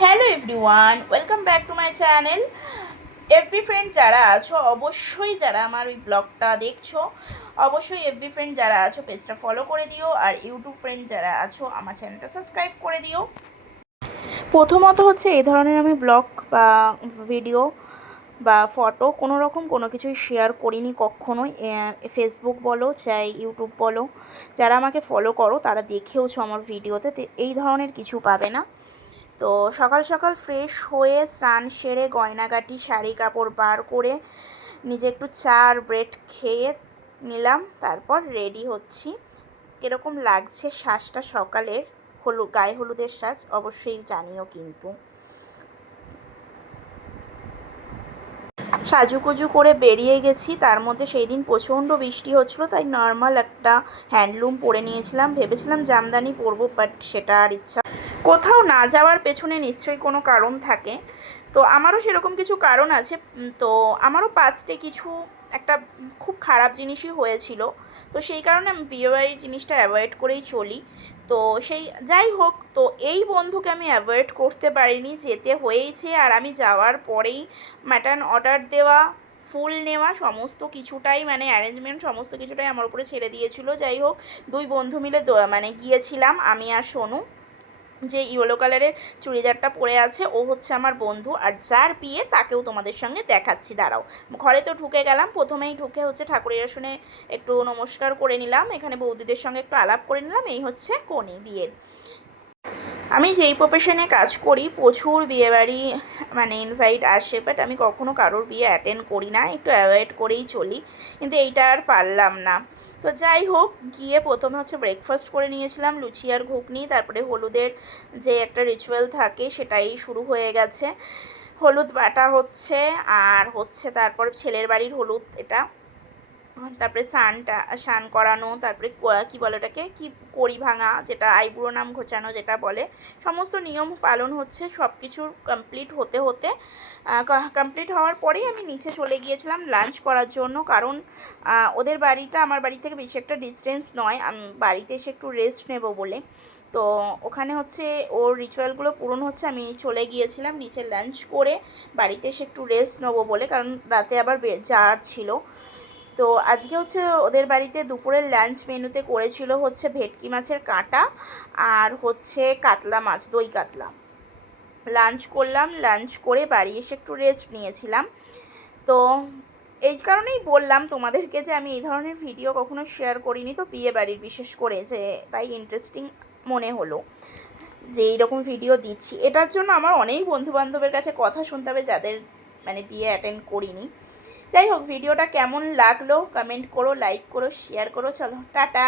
Hello everyone, welcome back to my channel. FB friend যারা আছো, অবশ্যই যারা আমার ওই ব্লগটা দেখছো, অবশ্যই এফবি ফ্রেন্ড যারা আছো পেজটা ফলো করে দিও, আর ইউটিউব ফ্রেন্ড যারা আছো আমার চ্যানেলটা সাবস্ক্রাইব করে দিও। প্রথমত হচ্ছে এই ধরনের আমি ব্লগ বা ভিডিও বা ফটো কোনো রকম কোনো কিছুই শেয়ার করিনি কখনোই। ফেসবুক বলো চাই ইউটিউব বলো, যারা আমাকে ফলো করো তারা দেখেওছো আমার ভিডিওতে, তো এই ধরনের কিছু পাবে না। তো সকাল সকাল ফ্রেশ হয়ে স্নান সেরে গয়নাগাটি শাড়ি কাপড় বার করে নিজে একটু চা আর ব্রেড খেয়ে নিলাম, তারপর রেডি হচ্ছি। কীরকম লাগছে সাজটা সকালের, গায়ে হলুদের সাজ অবশ্যই জানিও কিন্তু। সাজুকুজু করে বেরিয়ে গেছি, তার মধ্যে সেই দিন প্রচণ্ড বৃষ্টি হচ্ছিলো, তাই নর্মাল একটা হ্যান্ডলুম পরে নিয়েছিলাম। ভেবেছিলাম জামদানি পরবো, বাট সেটা আর ইচ্ছা। কোথাও না যাওয়ার পেছনে নিশ্চয়ই কোনো কারণ থাকে, তো আমারও সেরকম কিছু কারণ আছে। তো আমারও পাস্টে কিছু একটা খুব খারাপ জিনিসই হয়েছিল, তো সেই কারণে আমি বিয়েবাড়ির জিনিসটা অ্যাভয়েড করেই চলি। তো সেই যাই হোক, তো এই বন্ধুকে আমি অ্যাভয়েড করতে পারিনি, যেতে হয়েইছে। আর আমি যাওয়ার পরেই ম্যাটার্ন অর্ডার দেওয়া, ফুল নেওয়া, সমস্ত কিছুটাই মানে অ্যারেঞ্জমেন্ট সমস্ত কিছুটাই আমার উপরে ছেড়ে দিয়েছিল। যাই হোক, দুই বন্ধু মিলে মানে গিয়েছিলাম, আমি আর সোনু। যে ইয়েলো কালারের চুড়িদারটা পরে আছে ও হচ্ছে আমার বন্ধু, আর যার বিয়ে তাকেও তোমাদের সঙ্গে দেখাচ্ছি। দাঁড়াও, ঘরে তো ঢুকে গেলাম। প্রথমেই ঢুকে হচ্ছে ঠাকুরের আসনে একটু নমস্কার করে নিলাম, এখানে বৌদিদের সঙ্গে একটু আলাপ করে নিলাম। এই হচ্ছে কনে বিয়ের। আমি যেই প্রফেশনে কাজ করি প্রচুর বিয়েবাড়ি মানে ইনভাইট আসে, বাট আমি কখনো কারোর বিয়ে অ্যাটেন্ড করি না, একটু অ্যাভয়েড করেই চলি। কিন্তু এইটা আর পারলাম না। তো যাই হোক, গিয়ে প্রথমে হচ্ছে ব্রেকফাস্ট করে নিয়েছিলাম, লুচি আর ঘুগনি। তারপরে হলুদের যে একটা রিচুয়াল থাকে সেটাই শুরু হয়ে গেছে। হলুদ বাটা হচ্ছে, আর হচ্ছে তারপর ছেলের বাড়ির হলুদ এটা। তারপরে স্নান করানো, তারপরে কী বলে ওটাকে, কি কড়ি ভাঙা, যেটা আইবুড়ো নাম ঘোচানো যেটা বলে, সমস্ত নিয়ম পালন হচ্ছে। সব কিছুর কমপ্লিট হতে হতে কমপ্লিট হওয়ার পরেই আমি নিচে চলে গিয়েছিলাম লাঞ্চ করার জন্য, কারণ ওদের বাড়িটা আমার বাড়ি থেকে বেশি একটা ডিস্টেন্স নয়, আমি বাড়িতে এসে একটু রেস্ট নেব বলে। তো ওখানে হচ্ছে ওর রিচুয়ালগুলো পূরণ হচ্ছে, আমি চলে গিয়েছিলাম নিচে লাঞ্চ করে, বাড়িতে এসে একটু রেস্ট নেবো বলে, কারণ রাতে আবার যাওয়ার ছিল। তো আজকে হচ্ছে ওদের বাড়িতে দুপুরের লাঞ্চ মেনুতে করেছিল হচ্ছে ভেটকি মাছের কাঁটা আর হচ্ছে কাতলা মাছ, দই কাতলা। লাঞ্চ করলাম, লাঞ্চ করে বাড়ি এসে একটু রেস্ট নিয়েছিলাম। তো এই কারণেই বললাম তোমাদেরকে যে আমি এই ধরনের ভিডিও কখনো শেয়ার করিনি, তো বিয়ে বাড়ির বিশেষ করে, যে তাই ইন্টারেস্টিং মনে হলো যে এইরকম ভিডিও দিচ্ছি। এটার জন্য আমার অনেক বন্ধুবান্ধবের কাছে কথা শুনতে হবে যাদের মানে বিয়ে অ্যাটেন্ড করিনি। যাই হোক, ভিডিওটা কেমন লাগলো কমেন্ট করো, লাইক করো, শেয়ার করো। চলো টাটা।